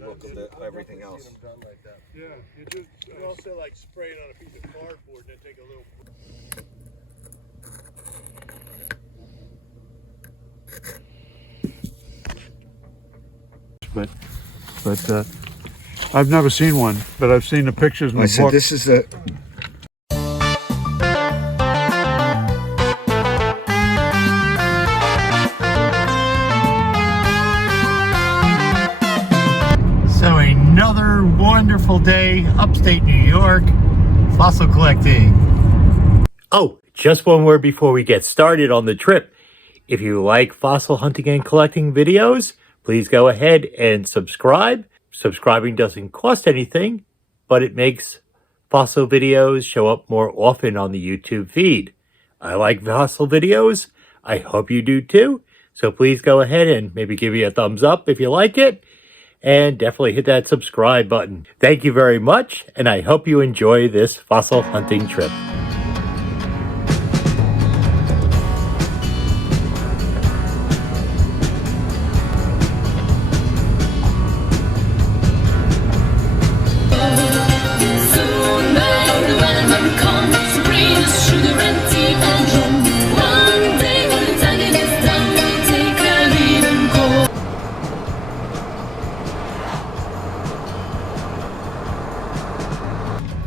look of everything else. Yeah, you also like spray it on a piece of cardboard and then take a little. But I've never seen one, but I've seen the pictures in the book. I said this is a. So another wonderful day, upstate New York, fossil collecting. Oh, just one word before we get started on the trip. If you like fossil hunting and collecting videos, please go ahead and subscribe. Subscribing doesn't cost anything, but it makes fossil videos show up more often on the YouTube feed. I like fossil videos. I hope you do too. So please go ahead and maybe give me a thumbs up if you like it. And definitely hit that subscribe button. Thank you very much, and I hope you enjoy this fossil hunting trip.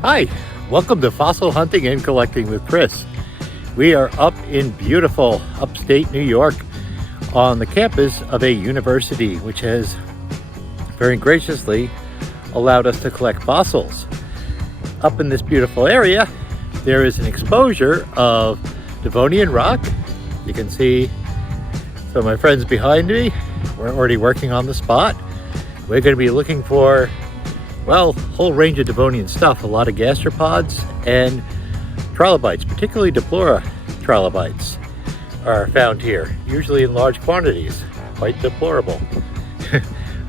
Hi, welcome to Fossil Hunting and Collecting with Chris. We are up in beautiful upstate New York on the campus of a university which has very graciously allowed us to collect fossils. Up in this beautiful area, there is an exposure of Devonian rock. You can see some of my friends behind me. We're already working on the spot. We're going to be looking for, well, a whole range of Devonian stuff, a lot of gastropods and trilobites, particularly Deplora trilobites are found here, usually in large quantities. Quite deplorable.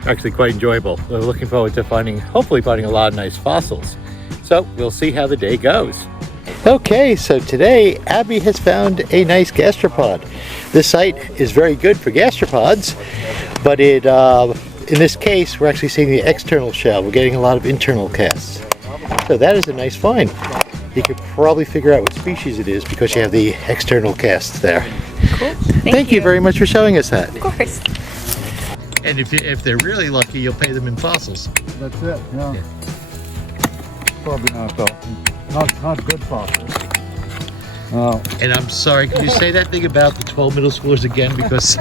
Actually quite enjoyable. We're looking forward to hopefully finding a lot of nice fossils. So we'll see how the day goes. Okay, so today Abby has found a nice gastropod. This site is very good for gastropods, but in this case, we're actually seeing the external shell. We're getting a lot of internal casts. So that is a nice find. You could probably figure out what species it is because you have the external casts there. Cool. Thank you very much for showing us that. Of course. And if they're really lucky, you'll pay them in fossils. That's it, yeah. Probably not though. Not good fossils. And I'm sorry, could you say that thing about the 12 middle schoolers again? Because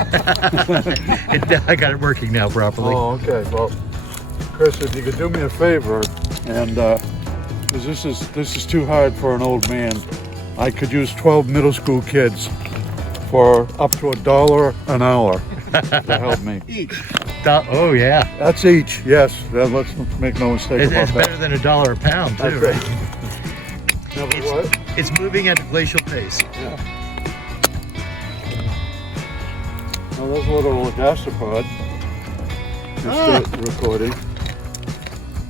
I got it working now properly. Oh, okay. Well, Chris, if you could do me a favor, and because this is too hard for an old man, I could use 12 middle school kids for up to $1 an hour to help me. Each. Oh yeah. That's each. Yes. Let's make no mistake about that. It's better than $1 a pound too. That's right. What? It's moving at a glacial pace. Yeah. Now there's a little gastropod. Just recording.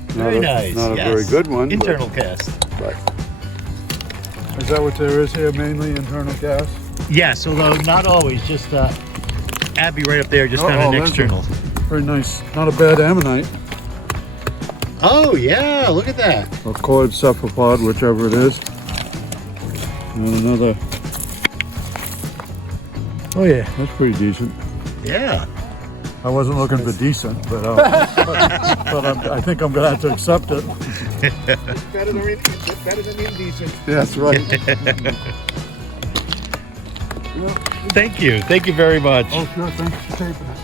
Very nice. Not a very good one. Internal cast. But is that what there is here? Mainly internal cast? Yes, although not always. Just Abby right up there just found an external. Very nice. Not a bad ammonite. Oh yeah, look at that. Or cord cephalopod, whichever it is. And another. Oh yeah, that's pretty decent. Yeah. I wasn't looking for decent, but I think I'm gonna have to accept it. It's better than indecent. That's right. Thank you very much. Oh sure, thanks for taping it.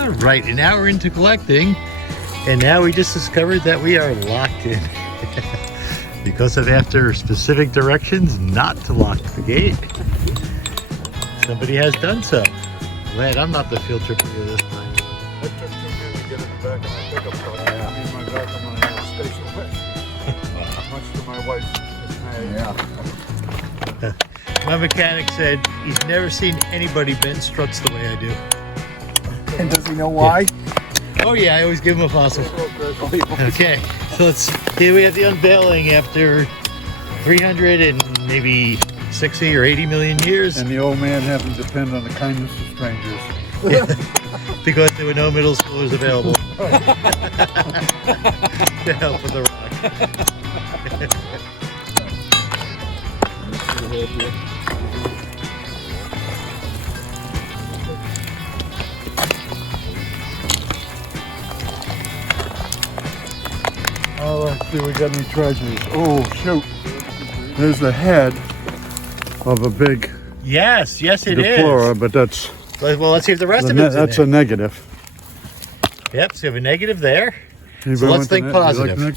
All right, and now we're into collecting. And now we just discovered that we are locked in because of after specific directions not to lock the gate. Somebody has done so. Glad I'm not the field trip leader this time. It took 2 minutes to get in the back of my pickup truck. Yeah. Me and my back on my station wagon. Much to my wife's dismay. Yeah. My mechanic said he's never seen anybody bend struts the way I do. And does he know why? Yeah. Oh yeah, I always give him a fossil. Okay, so here we have the unveiling after 300 and maybe 60 or 80 million years. And the old man having to depend on the kindness of strangers. because there were no middle schoolers available to help with the rock. Oh, let's see, we got any treasures. Oh, shoot. There's the head of a big Yes, yes it Deplora, is. but that's Well, let's see if the rest of it's in that's there. a negative. Yep, so we have a negative there. Anybody So let's want think the positive. you like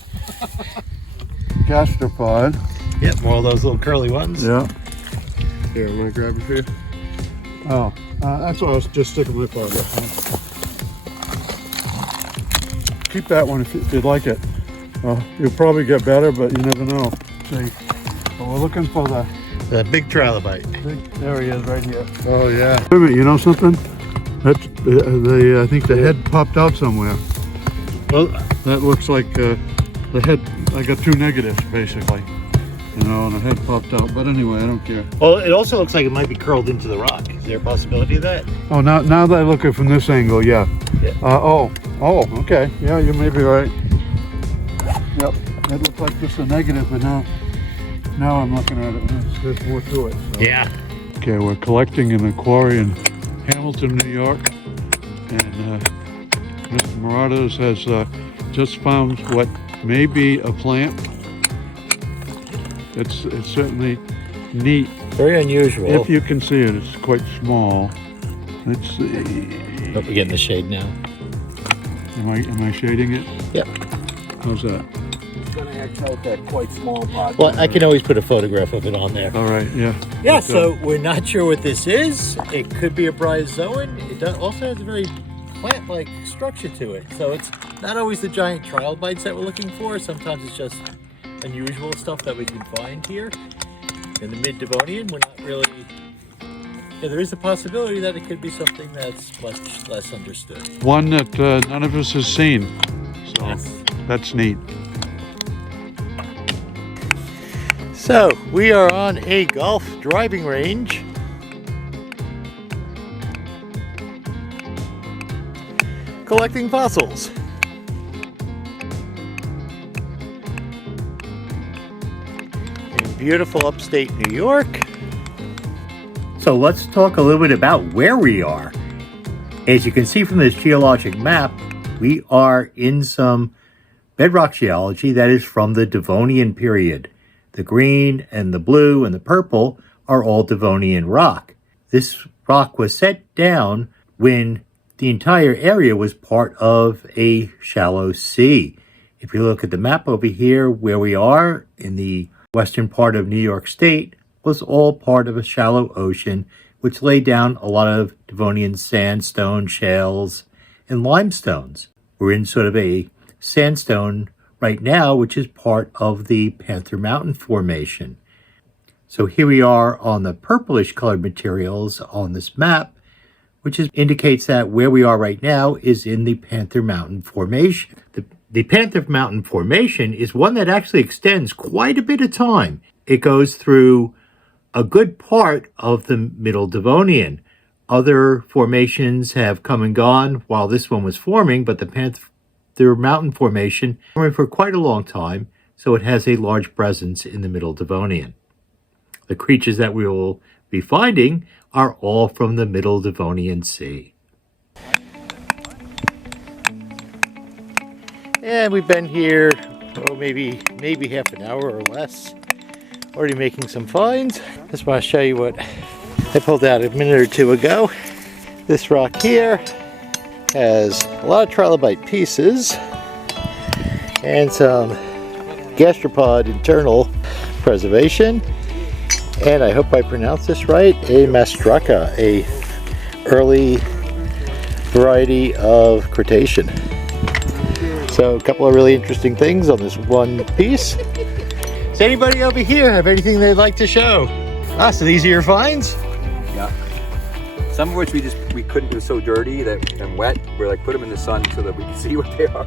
gastropod. Yep, more of those little curly ones. Yeah. Here, I'm gonna grab it for you. Oh, that's what I was just sticking with on it. Keep that one if you'd like it. You'll probably get better, but you never know. See, but we're looking for the The big trilobite. there he is, right here. Oh yeah. Wait a minute, you know something? That's I think the head popped out somewhere. Well, That looks like the head. I got two negatives basically. You know, and the head popped out. But anyway, I don't care. well, it also looks like it might be curled into the rock. Is there a possibility of that? Oh, now that I look at it from this angle, yeah. Yeah. Oh, okay. Yeah, you may be right. Yep, it looked like just a negative, but now I'm looking at it and there's more to it. So. Yeah. Okay, we're collecting in a quarry in Hamilton, New York, and Mr. Morados has just found what may be a plant. It's certainly neat. Very unusual. If you can see it, it's quite small. Let's see. Oh, we're getting the shade now. Am I shading it? Yep. How's that? It's gonna X out that quite small part. Well, I can always put a photograph of it on there. All right, yeah. Yeah, so we're not sure what this is. It could be a bryozoan. It also has a very plant-like structure to it. So it's not always the giant trilobites that we're looking for. Sometimes it's just unusual stuff that we can find here. In the mid-Devonian, we're not really... Yeah, there is a possibility that it could be something that's much less understood. One that none of us has seen, so Yes. that's neat. So, we are on a golf driving range. Collecting fossils. In beautiful upstate New York. So let's talk a little bit about where we are. As you can see from this geologic map, we are in some bedrock geology that is from the Devonian period. The green and the blue and the purple are all Devonian rock. This rock was set down when the entire area was part of a shallow sea. If you look at the map over here, where we are in the western part of New York State was all part of a shallow ocean, which laid down a lot of Devonian sandstone, shales, and limestones. We're in sort of a sandstone right now, which is part of the Panther Mountain Formation. So here we are on the purplish colored materials on this map, which indicates that where we are right now is in the Panther Mountain Formation. The Panther Mountain Formation is one that actually extends quite a bit of time. It goes through a good part of the Middle Devonian. Other formations have come and gone while this one was forming, but the Panther Mountain Formation formed for quite a long time, so it has a large presence in the Middle Devonian. The creatures that we will be finding are all from the Middle Devonian Sea. And we've been here, maybe half an hour or less. Already making some finds. Just want to show you what I pulled out a minute or two ago. This rock here has a lot of trilobite pieces and some gastropod internal preservation. And I hope I pronounced this right, a Mastruca, a early variety of Cretacean. So a couple of really interesting things on this one piece. Does anybody over here have anything they'd like to show? So these are your finds? Yeah. Some of which we couldn't. It was so dirty and wet. We're like put them in the sun so that we can see what they are.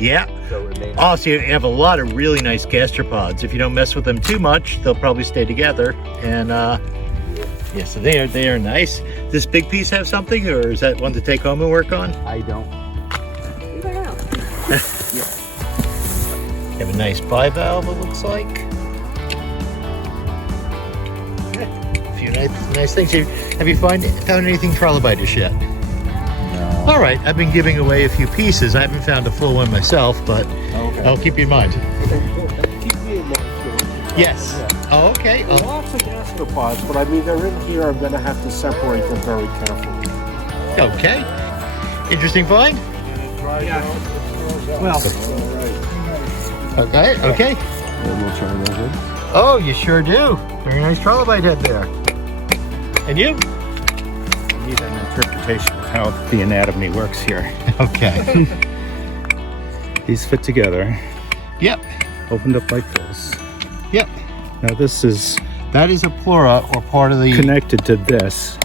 Yeah. So it remains. Also, you have a lot of really nice gastropods. If you don't mess with them too much, they'll probably stay together. And yeah, so they are nice. this big piece have something, or is that one to take home and work on? I don't. You don't know. You have a nice bivalve, it looks like. A few nice things. Have you found anything trilobite-ish yet? No. All right, I've been giving away a few pieces. I haven't found a full one myself, but Okay. I'll keep you in mind. Keep me in mind, too. Yes. Oh, okay. Oh, Lots of gastropods, but I mean, they're in here. I'm going to have to separate them very carefully. okay. Interesting find. Well, Okay, okay. We'll try that. Oh, you sure do. Very nice trilobite head there. And you? I need an interpretation of how the anatomy works here. Okay. These fit together, Yep. opened up like this. Yep. Now this is That is a pleura, or part of the... connected to this,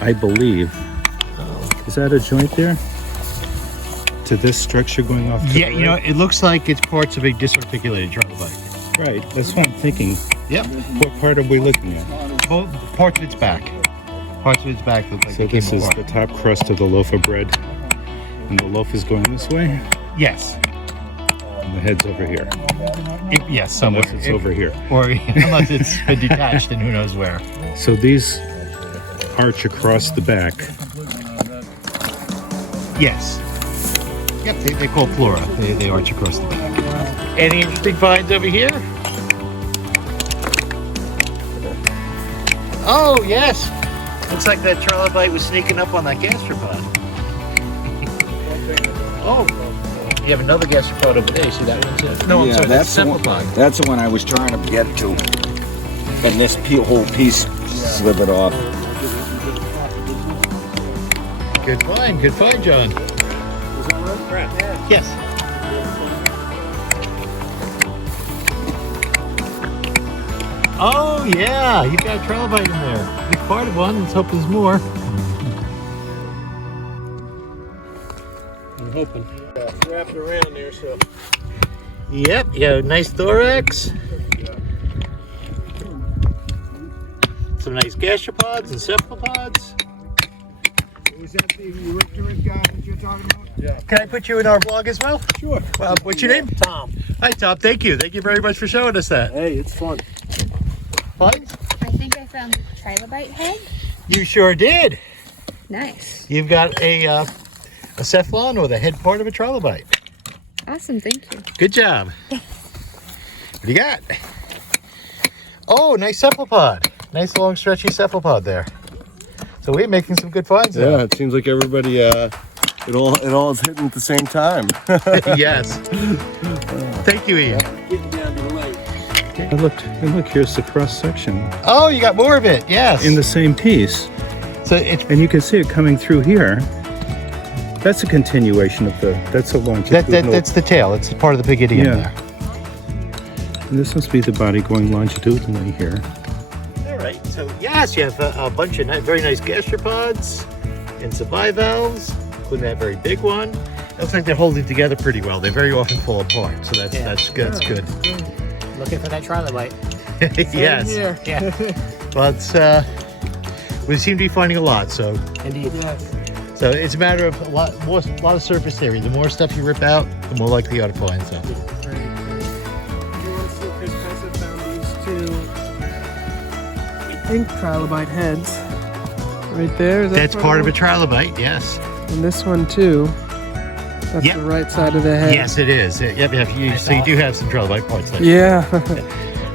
I believe. Is that a joint there? To this structure going off to Yeah, the you know, right? it looks like it's parts of a disarticulated trilobite. Right, that's what I'm thinking. Yep. What part are we looking at? Both parts of its back. Parts of its back look like So they came this is apart. the top crust of the loaf of bread. And the loaf is going this way, Yes. and the head's over here. Yes, somewhere. Unless it's over here. Or unless it's been detached and who knows where. So these arch across the back. Yes. Yep, they call pleura. They arch across the back. Any interesting finds over here? Oh, yes. Looks like that trilobite was sneaking up on that gastropod. Oh, you have another gastropod over there. You see that one too? No, I'm sorry, that's cephalopod. That's the one I was trying to get to. And this whole piece slithered off. Good find, John. Yes. Oh yeah, you got a trilobite in there. Big part of one. Let's hope there's more. I'm hoping. Wrapped around there, so. Yep, you got a nice thorax. Some nice gastropods and cephalopods. Was that the rectorate guy that you're talking about? Yeah. Can I put you in our blog as well? Sure. What's your name? Tom. Hi, Tom. Thank you. Thank you very much for showing us that. Hey, it's fun. Fun? I think I found a trilobite head. You sure did. Nice. You've got a cephalon, or the head part of a trilobite. Awesome, thank you. Good job. What do you got? Oh, nice cephalopod. Nice long stretchy cephalopod there. So we're making some good finds Yeah, there. it seems like everybody, it all is hitting at the same time. Yes. Thank you, Ian. Getting down to the lake. And look, here's the cross section Oh, you got more of it. Yes. in the same piece. So it's And you can see it coming through here. That's a continuation of that's a longitudinal. that's the tail. It's part of the pygidium Yeah. there. And this must be the body going longitudinally here. All right. So yes, you have a bunch of very nice gastropods and some bivalves, including that very big one. Looks like they're holding together pretty well. They very often fall apart, so that's good. Looking for that trilobite. Yes. Here. Yeah. Well, it's we seem to be finding a lot. So Indeed. so it's a matter of a lot of surface area. The more stuff you rip out, the more likely you ought to find some. You want to see Chris Panther found these two, I think, trilobite heads. Right there. Is that That's part of a trilobite. Yes. And this one too. That's Yep. the right side of the head. Yes, it is. Yep. So you do have some trilobite parts there. Yeah.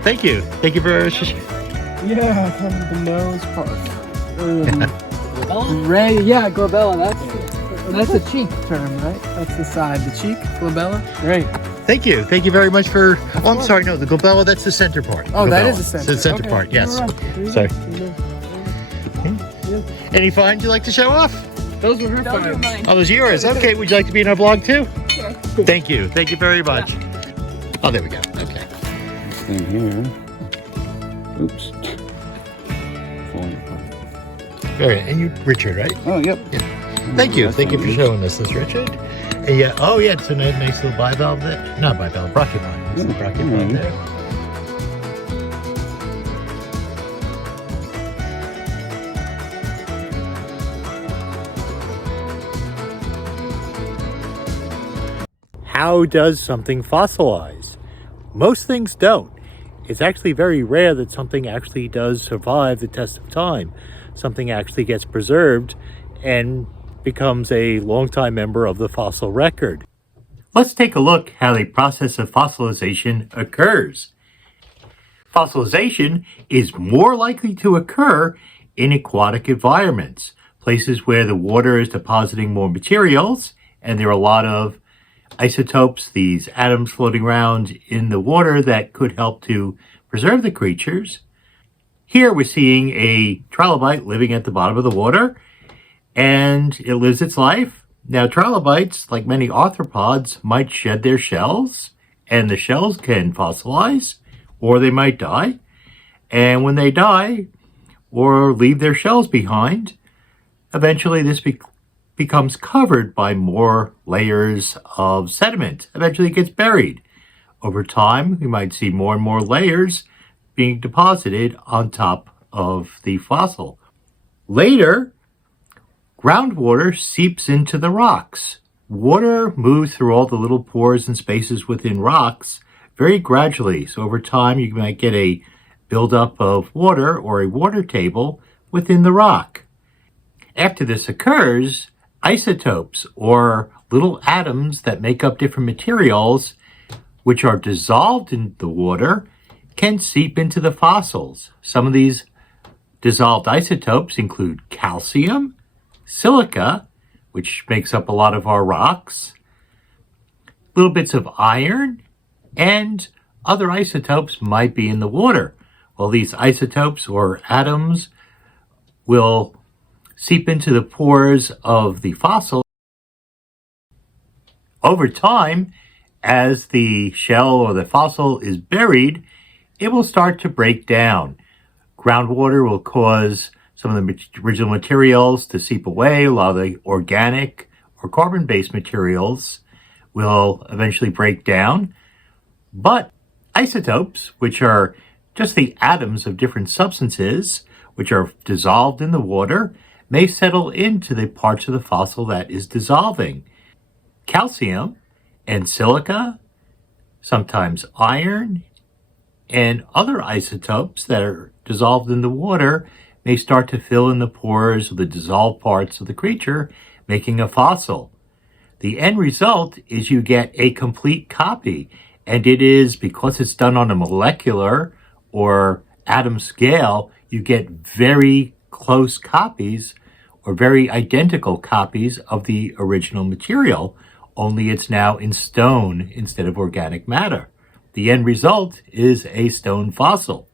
Thank you. Thank you very much. Yeah, kind of the nose part. Ray, yeah, glabella. That's a cheek term, right? That's the side, the cheek, glabella. Great. Thank you. Thank you very much for. Oh, I'm sorry. No, the glabella. That's the center part. Oh, that Glabella. is the center. It's the center Okay, part. Yes. you're right. Sorry. Any finds you like to show off? Those were her finds. Oh, those are yours. Okay. Would you like to be in our vlog too? Sure. Thank you. Thank you very much. Oh, there we go. Okay. This thing here. Oops. Falling apart. Very. And you, Richard, right? Oh, yep. Thank you. Thank you for showing us this, Richard. And yeah. Oh, yeah. It's a nice little bivalve there. Not bivalve. Brachiopoid. It's the brachiopoid there. how does something fossilize? Most things don't. It's actually very rare that something actually does survive the test of time. Something actually gets preserved and becomes a longtime member of the fossil record. Let's take a look how the process of fossilization occurs. Fossilization is more likely to occur in aquatic environments, places where the water is depositing more materials and there are a lot of isotopes, these atoms floating around in the water that could help to preserve the creatures. Here we're seeing a trilobite living at the bottom of the water, and it lives its life. Now, trilobites, like many arthropods, might shed their shells, and the shells can fossilize, or they might die. And when they die, or leave their shells behind, eventually this becomes covered by more layers of sediment. Eventually it gets buried. Over time, we might see more and more layers being deposited on top of the fossil. Later, groundwater seeps into the rocks. Water moves through all the little pores and spaces within rocks very gradually. So over time, you might get a buildup of water or a water table within the rock. After this occurs, isotopes, or little atoms that make up different materials, which are dissolved in the water, can seep into the fossils. Some of these dissolved isotopes include calcium, silica, which makes up a lot of our rocks, little bits of iron, and other isotopes might be in the water. Well, these isotopes or atoms will seep into the pores of the fossil. Over time, as the shell or the fossil is buried, it will start to break down. Groundwater will cause some of the original materials to seep away. A lot of the organic or carbon-based materials will eventually break down. But isotopes, which are just the atoms of different substances, which are dissolved in the water, may settle into the parts of the fossil that is dissolving. Calcium and silica, sometimes iron, and other isotopes that are dissolved in the water may start to fill in the pores of the dissolved parts of the creature, making a fossil. The end result is you get a complete copy, and it is, because it's done on a molecular or atom scale, you get very close copies or very identical copies of the original material, only it's now in stone instead of organic matter. The end result is a stone fossil.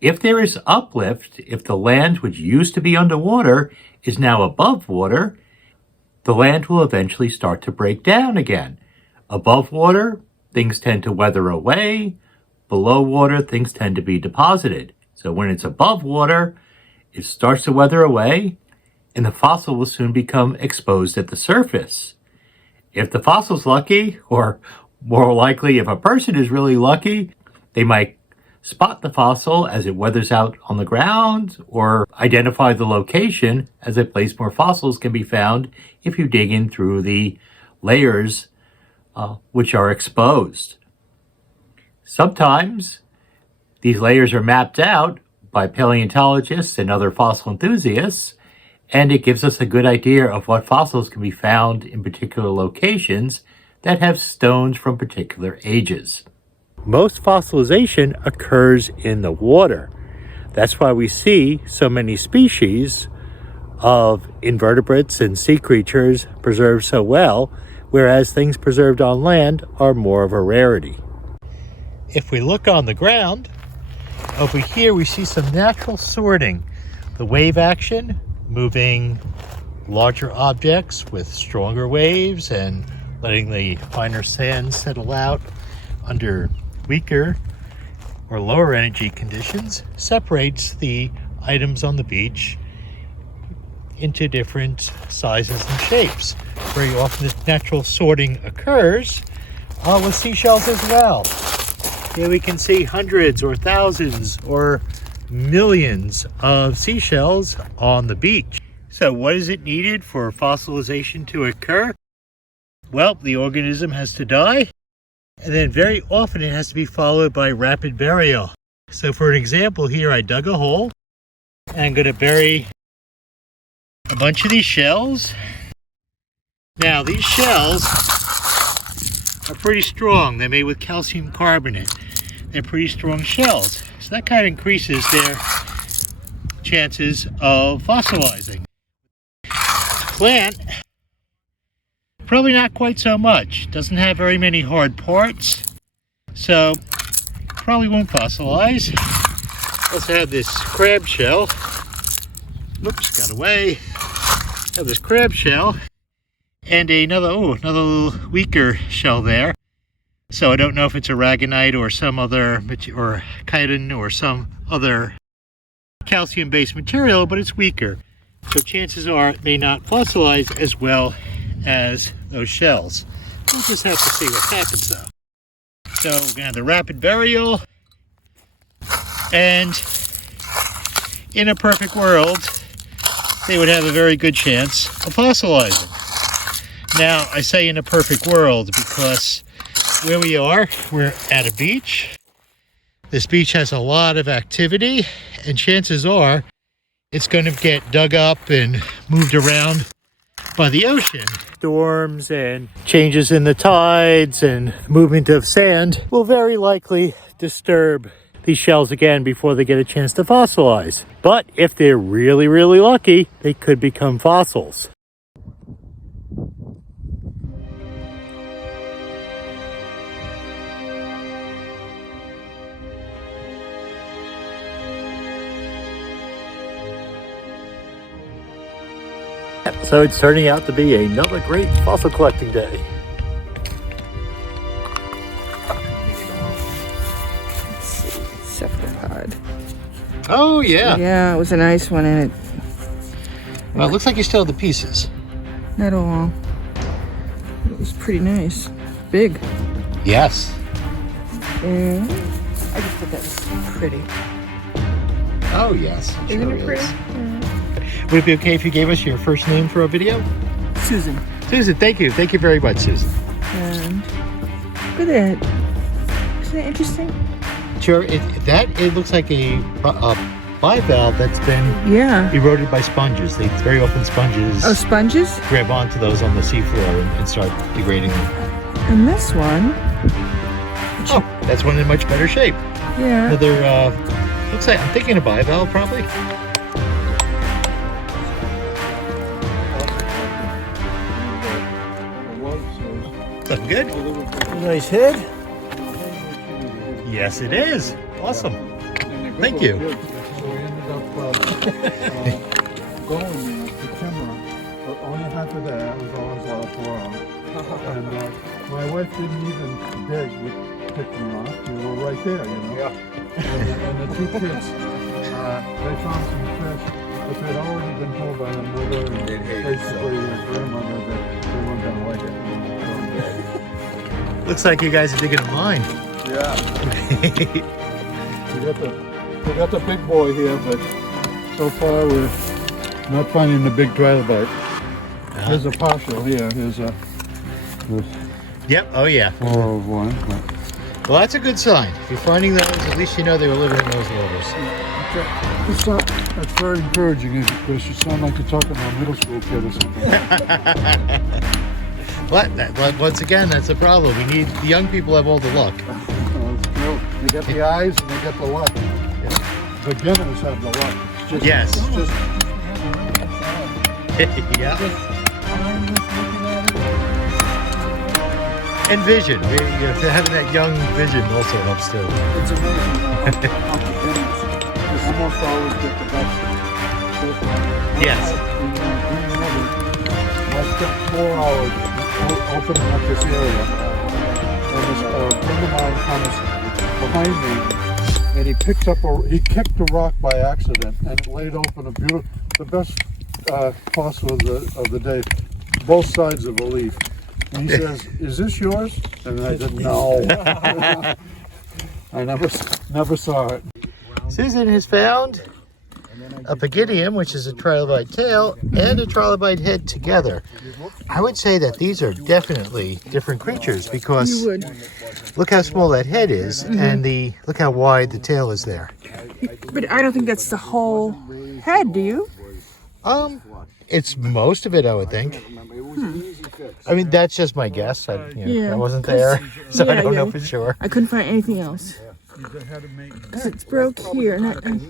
If there is uplift, if the land which used to be underwater is now above water, the land will eventually start to break down again. Above water, things tend to weather away. Below water, things tend to be deposited. So when it's above water, it starts to weather away, and the fossil will soon become exposed at the surface. If the fossil's lucky, or more likely if a person is really lucky, they might spot the fossil as it weathers out on the ground, or identify the location as a place more fossils can be found if you dig in through the layers which are exposed. Sometimes these layers are mapped out by paleontologists and other fossil enthusiasts, and it gives us a good idea of what fossils can be found in particular locations that have stones from particular ages. Most fossilization occurs in the water. That's why we see so many species of invertebrates and sea creatures preserved so well, whereas things preserved on land are more of a rarity. If we look on the ground, over here we see some natural sorting. The wave action, moving larger objects with stronger waves and letting the finer sand settle out under weaker or lower energy conditions, separates the items on the beach into different sizes and shapes. Very often this natural sorting occurs with seashells as well. Here we can see hundreds or thousands or millions of seashells on the beach. So what is it needed for fossilization to occur? well, the organism has to die, and then very often it has to be followed by rapid burial. So for an example here, I dug a hole, and I'm going to bury a bunch of these shells. Now, these shells are pretty strong. They're made with calcium carbonate. They're pretty strong shells. So that kind of increases their chances of fossilizing. Plant, probably not quite so much. Doesn't have very many hard parts, so probably won't fossilize. Also have this crab shell. Oops, got away. Have this crab shell and another little weaker shell there. So I don't know if it's aragonite or some other, or chitin or some other calcium-based material, but it's weaker. So chances are it may not fossilize as well as those shells. We'll just have to see what happens though. So we're gonna have the rapid burial, and in a perfect world, they would have a very good chance of fossilizing. Now, I say in a perfect world because where we are, we're at a beach. This beach has a lot of activity, and chances are it's going to get dug up and moved around by the ocean. Storms and changes in the tides and movement of sand will very likely disturb these shells again before they get a chance to fossilize. But if they're really, really lucky, they could become fossils. So it's turning out to be another great fossil collecting day. Cephalopod. Oh yeah. Yeah, it was a nice one, and Well, it looks like you still have the pieces. not all. It was pretty nice. Big. Yes. And I just thought that was pretty. Oh yes. Isn't it pretty? Would it be okay if you gave us your first name for a video? Susan. Susan, thank you. Thank you very much, Susan. And look at that. Isn't that interesting? Sure. It looks like a bivalve that's been Yeah. eroded by sponges. Very often sponges Oh, sponges? grab onto those on the seafloor and start degrading them. And this one. Oh, that's one in much better shape. Yeah. Another, looks like, I'm thinking a bivalve probably. Looking good? Nice head. Yes, it is. Awesome. Thank you. So we ended up going there to timber, but only half of that was all I was allowed and my wife didn't even dig with picking off. We were right there, you know. Yeah. And the two kids, they found some fish, but they'd already been told by their mother and basically their grandmother that they weren't going to like it. Looks like you guys are digging a mine. Yeah. we got the big boy here, but so far we're not finding the big trilobite. Here's a partial here. Here's a Yep. Oh yeah. 401. Well, that's a good sign. If you're finding those, at least you know they were living in those waters. That's very encouraging, because you sound like you're talking to a middle school kid or something. But once again, that's the problem. We need the young people have all the luck. They get the eyes and they get the luck. Yeah. Beginners have the luck. It's just, Yes. It's just, Yeah. And vision. Having that young vision also helps too. it's amazing how beginners almost always get the best. Yes. I spent 4 hours opening up this area, and this friend of mine comes behind me, and he kicked a rock by accident, and it laid open the best fossil of the day, both sides of a leaf. And he says, "Is this yours?" And I said, "No." I never saw it. Susan has found a Pygidium, which is a trilobite tail, and a trilobite head together. I would say that these are definitely different creatures because You would. look how small that head is, and look how wide the tail is there. But I don't think that's the whole head, do you? It's most of it, I would think. I mean, that's just my guess. Yeah, I wasn't there, so I don't know for sure. I couldn't find anything else. Because it's broke here. And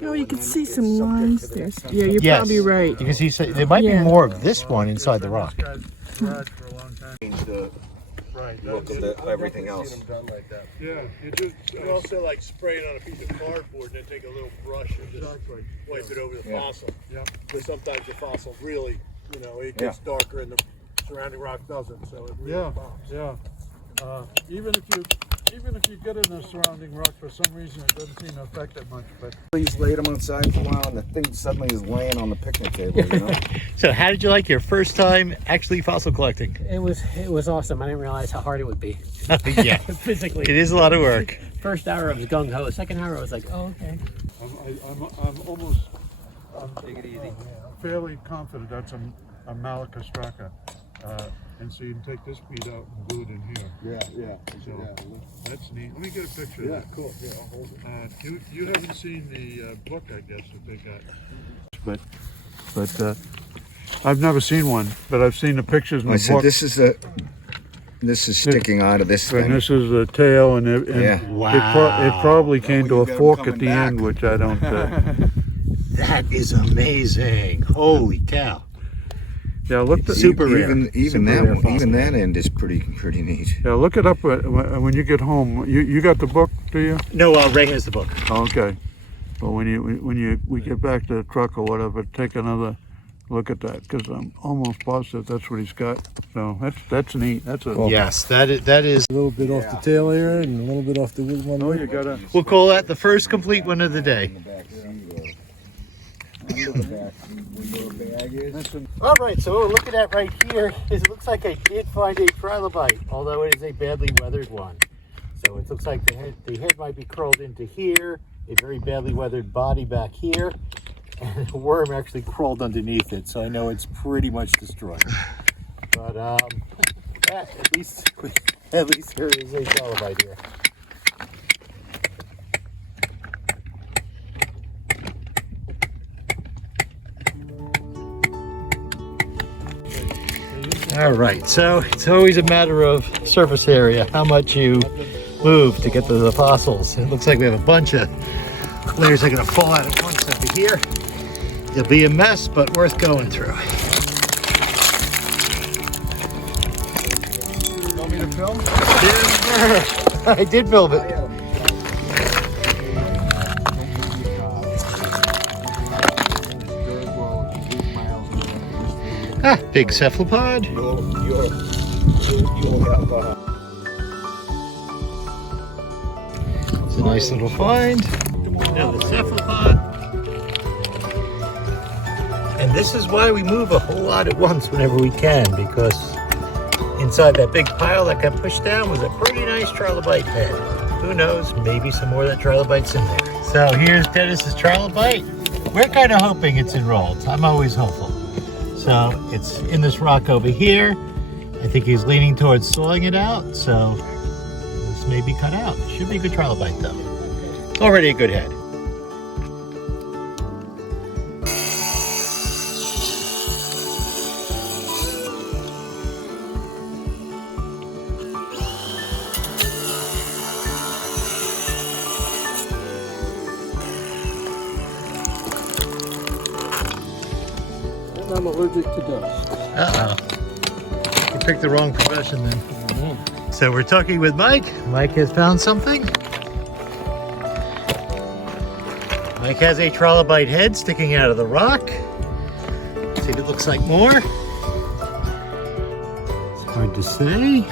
you can see some lines there. Yeah, you're Yes. probably right. You can see there might be more of this one inside the rock. Look at everything else. Yeah, you also like spray it on a piece of cardboard and then take a little brush and just wipe it over the fossil. Yeah. Because sometimes the fossil really, it gets darker and the surrounding rock doesn't. So it really pops. Yeah. Even if you get in the surrounding rock for some reason, it doesn't seem to affect it much. But Please laid them outside for a while, and the thing suddenly is laying on the picnic table. So how did you like your first time actually fossil collecting? It was awesome. I didn't realize how hard it would be. Yeah, Physically. it is a lot of work. First hour I was gung ho. Second hour I was like, oh, okay. I'm fairly confident that's a Malacostraca. And so you can take this bead out and glue it in here. Yeah. So that's neat. Let me get a picture of that. Cool. Yeah, I'll hold it. You haven't seen the book, I guess, that they got. But I've never seen one, but I've seen the pictures in the I said, book. this is sticking out of this And thing. this is the tail, and Wow. it probably came to you a got 'em fork coming at the back. end, which I don't. That is amazing. Holy cow. Yeah, look. Super rare. Even Super that rare one, fossil. even that end is pretty neat. Yeah, look it up when you get home. You got the book, do you? No, Ray has the book. Okay. But when we get back to the truck or whatever, take another look at that, because I'm almost positive that's what he's got. So that's neat. That's a. Yes, that is. A little bit off the tail here and a little bit off the one. Oh, you gotta. We'll call that the first complete one of the day. All right, so what we're looking at right here is it looks like I did find a trilobite, although it is a badly weathered one. So it looks like the head might be curled into here, a very badly weathered body back here, and a worm actually crawled underneath it. So I know it's pretty much destroyed. But yeah, at least there is a trilobite here. All right, so it's always a matter of surface area, how much you move to get to the fossils. It looks like we have a bunch of layers that are gonna fall out at once over here. It'll be a mess, but worth going through. You want me to film? Yeah, I did film it. Ah, big cephalopod. It's a nice little find. Another cephalopod. And this is why we move a whole lot at once whenever we can, because inside that big pile that got pushed down was a pretty nice trilobite head. Who knows, maybe some more of that trilobite's in there. So here's Dennis's trilobite. We're kind of hoping it's enrolled. I'm always hopeful. So it's in this rock over here. I think he's leaning towards sawing it out, so this may be cut out. Should be a good trilobite though. It's already a good head. I'm allergic to dust. Uh-oh. You picked the wrong profession then. So we're talking with Mike. Mike has found something. Mike has a trilobite head sticking out of the rock. Let's see if it looks like more. It's hard to say.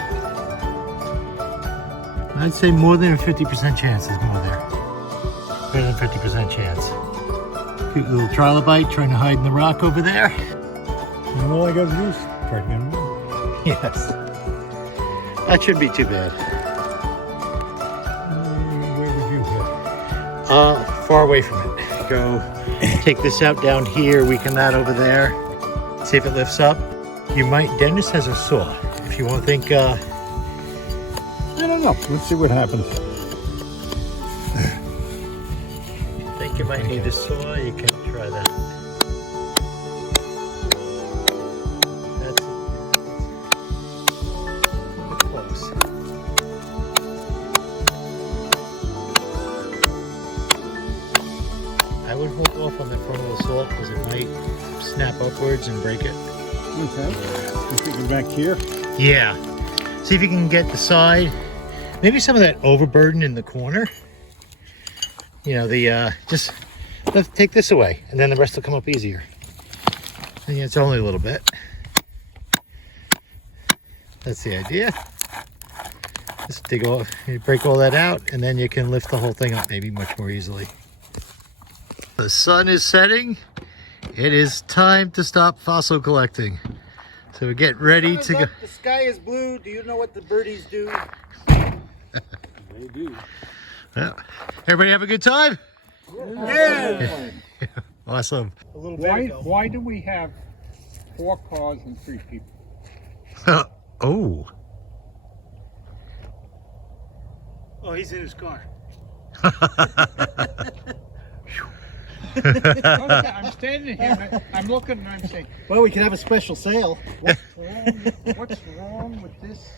I'd say more than a 50% chance there's more there. Better than 50% chance. Cute little trilobite trying to hide in the rock over there. And all I got to do is try to get him in. Yes. That shouldn't be too bad. Where would you hit? far away from it. Go take this out down here, weaken that over there, see if it lifts up. You might, Dennis has a saw. If you want to think, I don't know. Let's see what happens. think you might need a saw, you can try that. That's close. I would hold off on the front of the saw because it might snap upwards and break it. Okay. I'm thinking back here. Yeah. See if you can get the side, maybe some of that overburden in the corner. You know, just let's take this away and then the rest will come up easier. And it's only a little bit. That's the idea. Just dig off, you break all that out, and then you can lift the whole thing up maybe much more easily. The sun is setting. It is time to stop fossil collecting. So we get ready to go. The sky is blue. Do you know what the birdies do? They do. Well, everybody have a good time? Yeah. Awesome. A little bit ago. Why do we have 4 cars and 3 people? Oh. Oh, he's in his car. I'm standing here, I'm looking and I'm saying, Well, we can have a special sale. what's wrong with this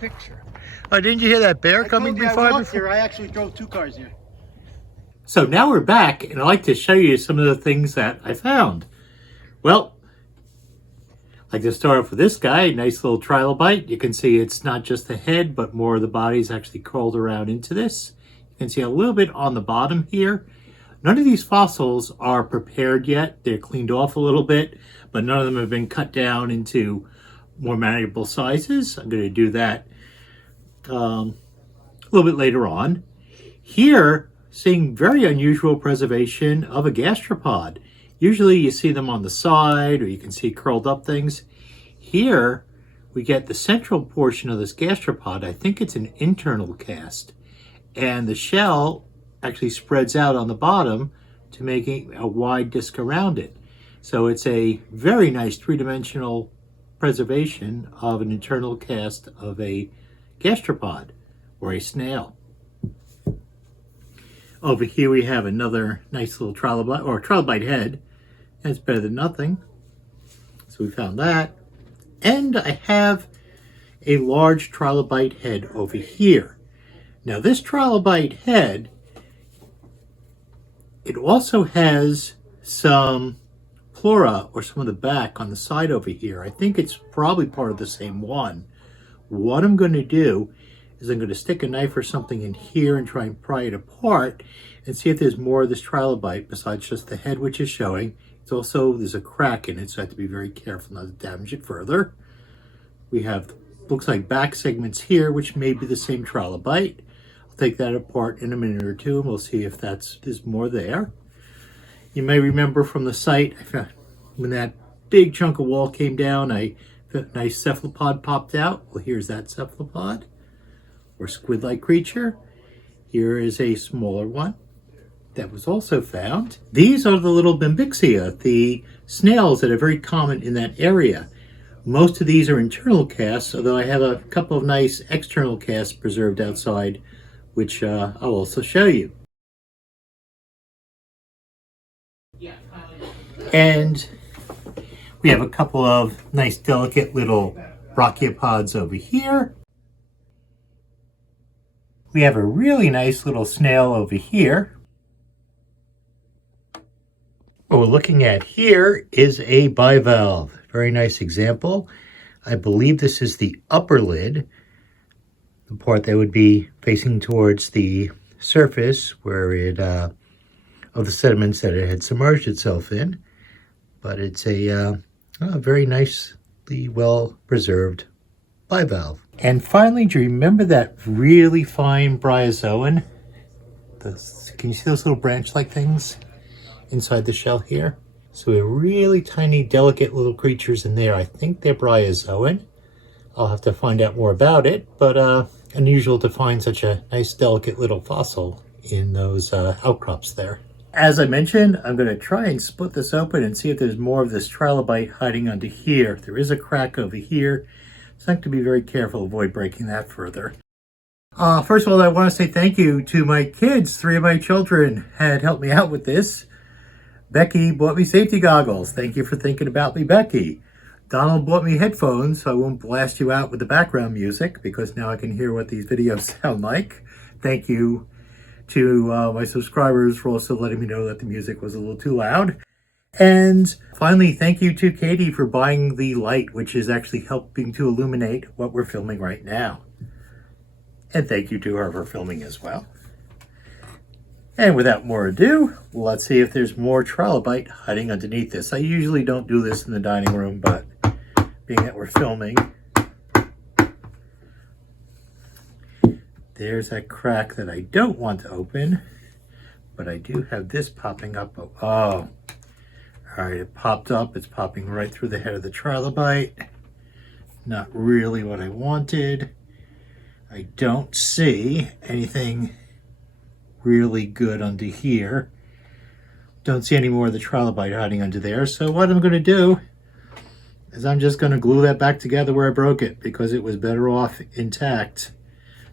picture? Oh, didn't you hear that bear coming I before? walked here. I actually drove 2 cars here. So now we're back, and I'd like to show you some of the things that I found. Well, I'd like to start off with this guy, nice little trilobite. You can see it's not just the head, but more of the body's actually curled around into this. You can see a little bit on the bottom here. None of these fossils are prepared yet. They're cleaned off a little bit, but none of them have been cut down into more manageable sizes. I'm going to do that a little bit later on. Here, seeing very unusual preservation of a gastropod. Usually you see them on the side, or you can see curled up things. Here, we get the central portion of this gastropod. I think it's an internal cast. And the shell actually spreads out on the bottom to make a wide disc around it. So it's a very nice 3-dimensional preservation of an internal cast of a gastropod or a snail. Over here we have another nice little trilobite, or trilobite head. That's better than nothing. So we found that. And I have a large trilobite head over here. Now this trilobite head, it also has some pleura, or some of the back on the side over here. I think it's probably part of the same one. What I'm going to do is I'm going to stick a knife or something in here and try and pry it apart and see if there's more of this trilobite besides just the head, which is showing. It's also, there's a crack in it, so I have to be very careful not to damage it further. We have, looks like back segments here, which may be the same trilobite. I'll take that apart in a minute or two and we'll see if there's more there. You may remember from the site, I found when that big chunk of wall came down, a nice cephalopod popped out. Well, here's that cephalopod, or squid-like creature. Here is a smaller one that was also found. These are the little Bembixia, the snails that are very common in that area. Most of these are internal casts, although I have a couple of nice external casts preserved outside, which I'll also show you. And we have a couple of nice delicate little brachiopods over here. We have a really nice little snail over here. What we're looking at here is a bivalve. Very nice example. I believe this is the upper lid, the part that would be facing towards the surface where it, of the sediments that it had submerged itself in. But it's a very nicely well preserved bivalve. And finally, do you remember that really fine bryozoan? Can you see those little branch-like things inside the shell here? So we have really tiny, delicate little creatures in there. I think they're bryozoan. I'll have to find out more about it, but unusual to find such a nice, delicate little fossil in those outcrops there. As I mentioned, I'm going to try and split this open and see if there's more of this trilobite hiding under here. There is a crack over here, so I have to be very careful, avoid breaking that further. First of all, I want to say thank you to my kids. 3 of my children had helped me out with this. Becky bought me safety goggles. Thank you for thinking about me, Becky. Donald bought me headphones, so I won't blast you out with the background music, because now I can hear what these videos sound like. Thank you to my subscribers for also letting me know that the music was a little too loud. And finally, thank you to Katie for buying the light, which is actually helping to illuminate what we're filming right now. And thank you to her for filming as well. And without more ado, let's see if there's more trilobite hiding underneath this. I usually don't do this in the dining room, but being that we're filming, there's that crack that I don't want to open, but I do have this popping up. Oh, all right, it popped up. It's popping right through the head of the trilobite. Not really what I wanted. I don't see anything really good under here. Don't see any more of the trilobite hiding under there. So what I'm going to do is I'm just going to glue that back together where I broke it, because it was better off intact.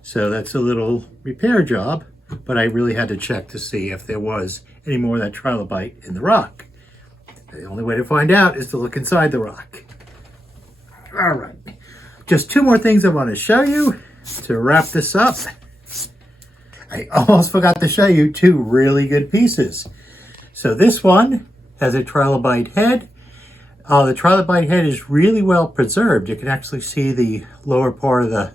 So that's a little repair job, but I really had to check to see if there was any more of that trilobite in the rock. The only way to find out is to look inside the rock. All right, just 2 more things I want to show you to wrap this up. I almost forgot to show you 2 really good pieces. So this one has a trilobite head. The trilobite head is really well preserved. You can actually see the lower part of the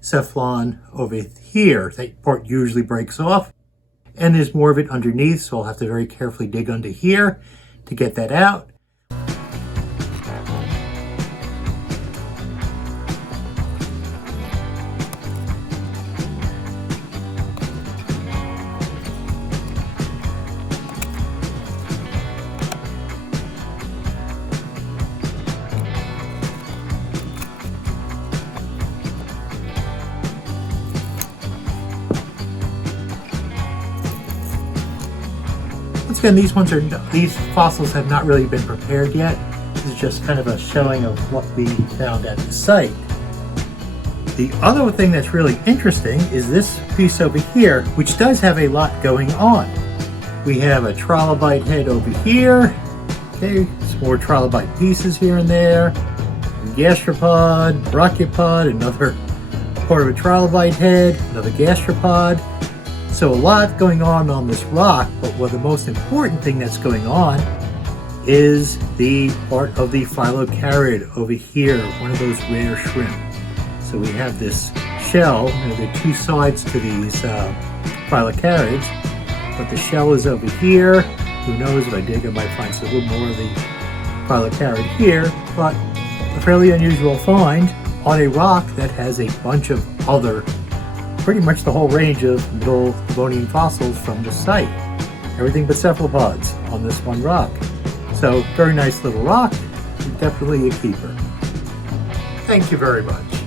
cephalon over here. That part usually breaks off, and there's more of it underneath, so I'll have to very carefully dig under here to get that out. Again, these fossils have not really been prepared yet. This is just kind of a showing of what we found at the site. The other thing that's really interesting is this piece over here, which does have a lot going on. We have a trilobite head over here. Okay, some more trilobite pieces here and there. Gastropod, brachiopod, another part of a trilobite head, another gastropod. So a lot going on this rock, but the most important thing that's going on is the part of the phylocarid over here, one of those rare shrimp. So we have this shell, there are 2 sides to these phylocarids, but the shell is over here. Who knows, if I dig I might find a little more of the phylocarid here, but a fairly unusual find on a rock that has a bunch of other, pretty much the whole range of Middle Devonian fossils from the site. Everything but cephalopods on this one rock. So very nice little rock, definitely a keeper. Thank you very much.